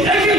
তুই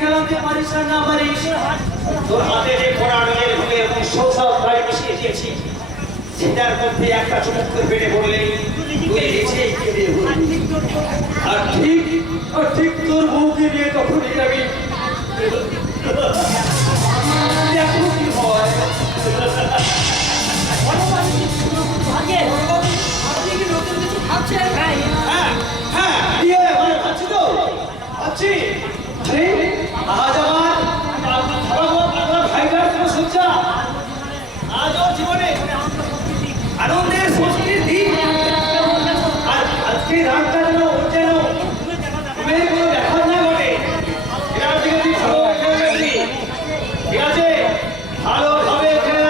খেলাতে পারিস না পারিস তোর হাতে যে ঘোড়া রঙের ঘুরে এবং সৌসা প্রায় মিশিয়ে দিয়েছি সেটার মধ্যে একটা চুমুক করে পেটে পড়লেই তুই এসে কেঁদে উঠবি। আর ঠিক তোর বউকে নিয়ে তখনই যাবি দেখো কি হয়। আপনি কি নতুন কিছু ভাবছেন? হ্যাঁ হ্যাঁ ভাবছি তো ভাবছি আজ আমার ভাইটার কোনো সজ্জা আজও জীবনে আনন্দের সংস্কৃতির দিন আর আজকে রাতটা যেন কোনো দেখা না ঘটে এর থেকে তুই ভালো ঠিক আছে ভালোভাবে খেলে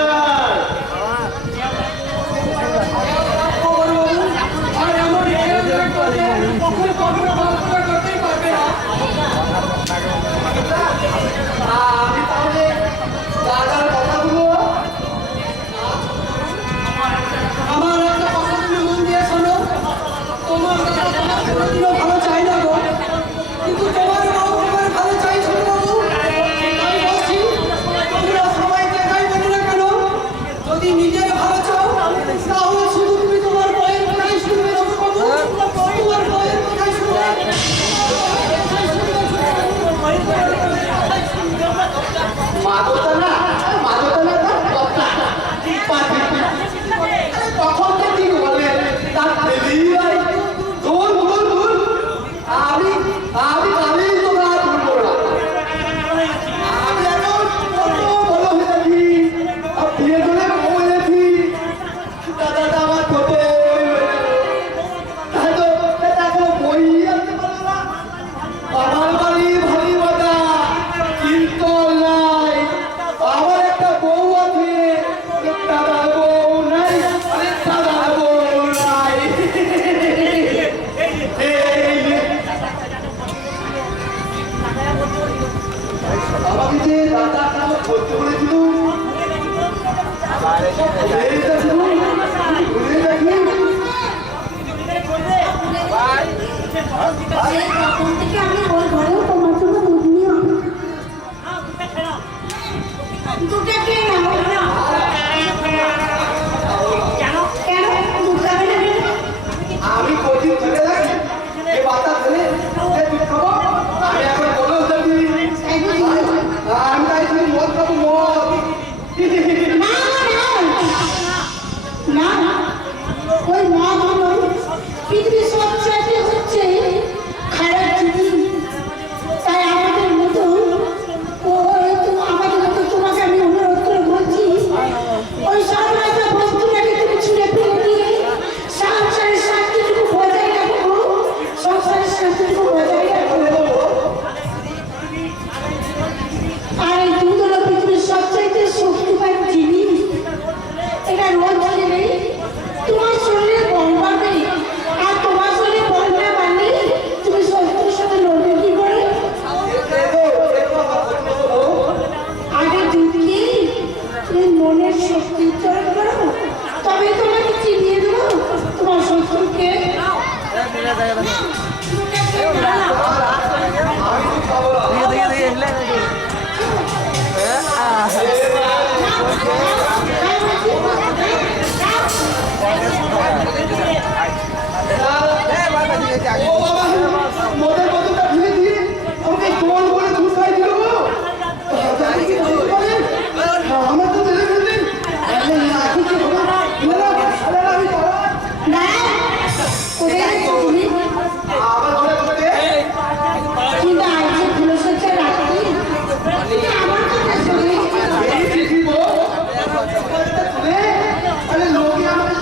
अरे लोग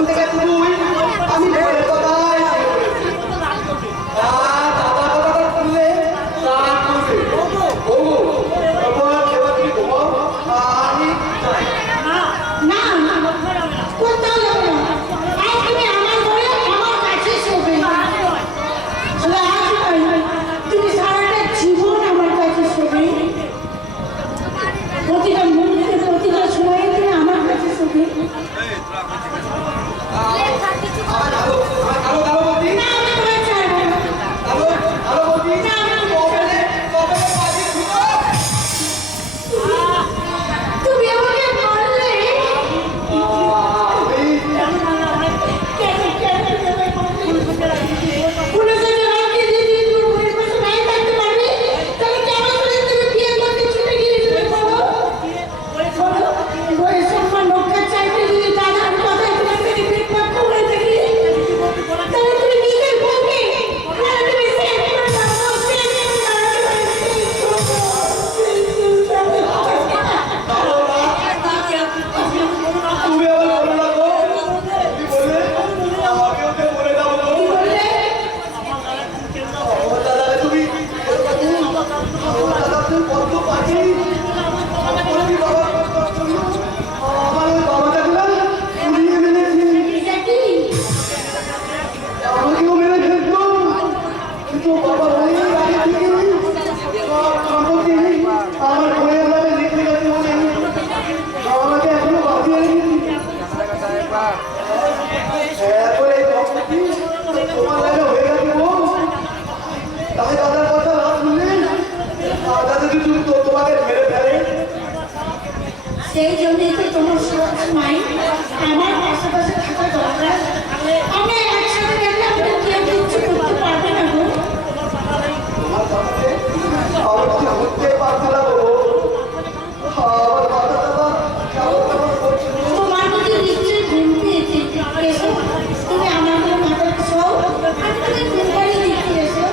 তখন থেকে তুই আমি বলে কথাই দাদা কথা শুনলে রাগ করবে ওগো এবার এবার কি ঘুমাও আমি যাই না না কোথাও যাবে না আজ তুমি আমার ঘরে আমার কাছে শোবে তুমি সারাটা জীবন আমার কাছে শোবে প্রতিটা মুহূর্তে প্রতিটা সময়ে তুমি আমার কাছে শোবে আলো বলছি না আমি তোমায় ছাড়বো না আলো বলছি না, আমি কবে বাজি ঢুকো তুমি আমাকে মারলে পুলিশের রাখতে যদি তুমি ঘরের পাশে নাই থাকতে পারবে তাহলে কেমন করে তুমি বিয়ে করতে ছুটে গিয়েছিলে বলো বয়স সম্মান রক্ষা চাইতে যদি দাদার কথায় তোমার থেকে বিপক্ষ হয়ে থাকি তাহলে তুমি নিজের বউকে তাহলে তুমি সেভ করে দাও তুমি আবার বলে রাখো কি বললে আমাকে ওকে বলে দাও গো কি বললে ও দাদা তুমি দাদা তুমি কত পাখি তুমি বাবা আমার ওই বাবাটা গুলা উড়িয়ে মেরেছে এটা কি আমাকেও মেরে ফেলতো কিন্তু বাবা ওই আগে থেকে সব সম্পত্তি আমার ঘরের নামে লিখে গেছে বলে আমাকে এখনো বাঁচিয়ে রেখেছি এখন এই সম্পত্তি তোমার নামে হয়ে গেছে গো তাই দাদার কথা না শুনলে দাদা যদি তোমাকে মেরে ফেলে সেই জন্যই তো তোমার সবসময় আমার পাশাপাশি থাকা দরকার আমরা একসাথে গেলে আমাদের কেউ কিচ্ছু করতে পারবে না গো তোমার কথাতে আমার কিছু বুঝতে পারছে না গো আমার কথা দাদা কেমন কেমন করছিল তোমার মধ্যে নিশ্চয়ই ঘুম পেয়েছে এসো তুমি আমার ঘরে মাথায় শোও আমি তুমি ঘুম পাড়িয়ে দিচ্ছি এসো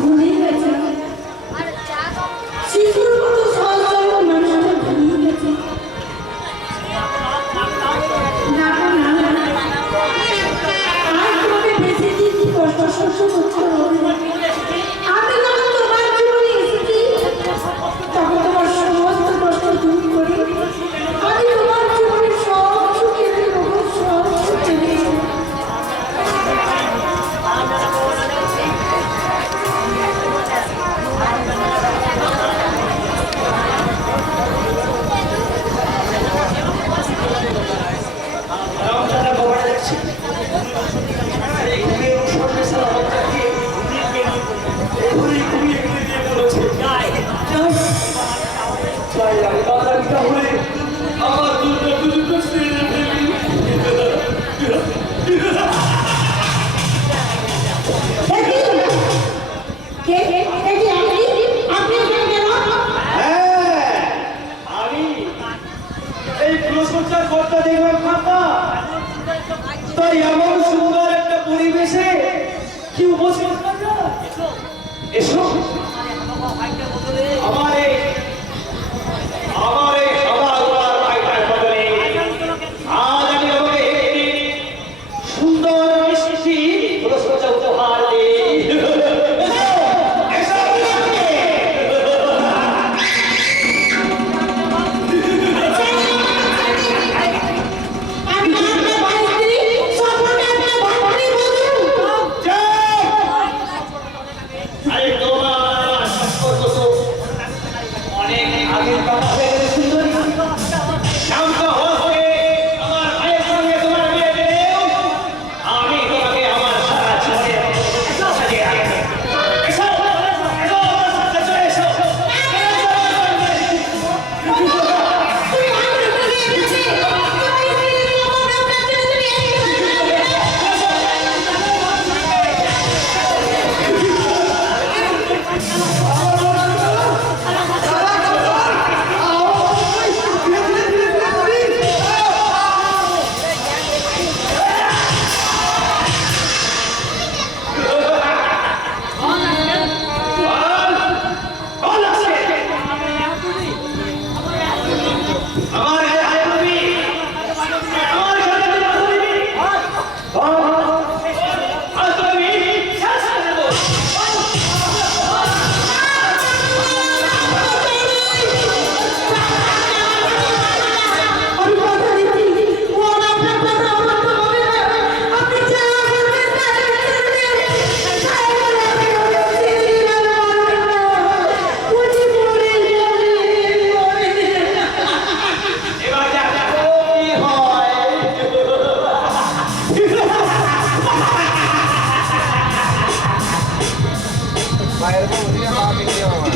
ভুলিয়ে গেছে শিশুর মতো সহজ সরল মানুষটা ভুলিয়ে গেছে না না না না আর তোমাকে বেশি দিন কি কষ্ট সহ্য করতে হবে না। আমি যখন তোমার জীবনে এসেছি তখন তোমার সমস্ত কষ্ট দূর করে আমি তোমার জীবনে সব সুখে দেবো সব সুখে দেবো রামচাঁদা বাবাটা দেখছি এই ঘুমিয়ে সঙ্গে সারা বাচ্চাকে ঘুমিয়ে দিয়ে বলেছে যাই আমি বাজার তাহলে আমার দুটো ছেড়ে ফেলি হ্যাঁ আমি এই প্রশংসার কর্তা দেখলাম খাতা তাই এমন সুন্দর একটা পরিবেশে কি উপস্থিত এসো আমার এই হাওয়া গোলার ভাইটার বদলে আজ আমি তোমাকে একটি সুন্দর মিষ্টি রসগোল্লা উপহার দিই। এসো, আমি আপনার বাড়ির স্ত্রী, সম্পর্কে আপনার ভাবনাই বলুন। আরে তোমার সম্পর্ক তো অনেক আগের কথা হয়ে গেছে সুন্দরী। শান্ত হয়ে আমার ভাইয়ের সঙ্গে তোমার বিয়ে দেও। আমি তোমাকে আমার সারা জীবনের সাজিয়ে রাখবো। এসো, এসো, এসো, এসো। তুমি আমার উপরে এসেছে। তোমার স্ত্রী আমার আপনার ছেড়ে তুমি বল আছে। আমার গায়ে হাত দিবি। আমার সাথে তুই কথা দিবি। আজ তুমি শেষ করে দেবো। আমি কথা দিচ্ছি, ও আপনার কথা অমান্য হবে না। আপনি যা বলবেন তাই করবেন। তাই বলে আপনি ওকে ছেড়ে দিবেন না। উঠে পড়ে যাবে। এবার দেখো কি হয়। বাইরে তো ওদিকে পা মিলিয়ে আমার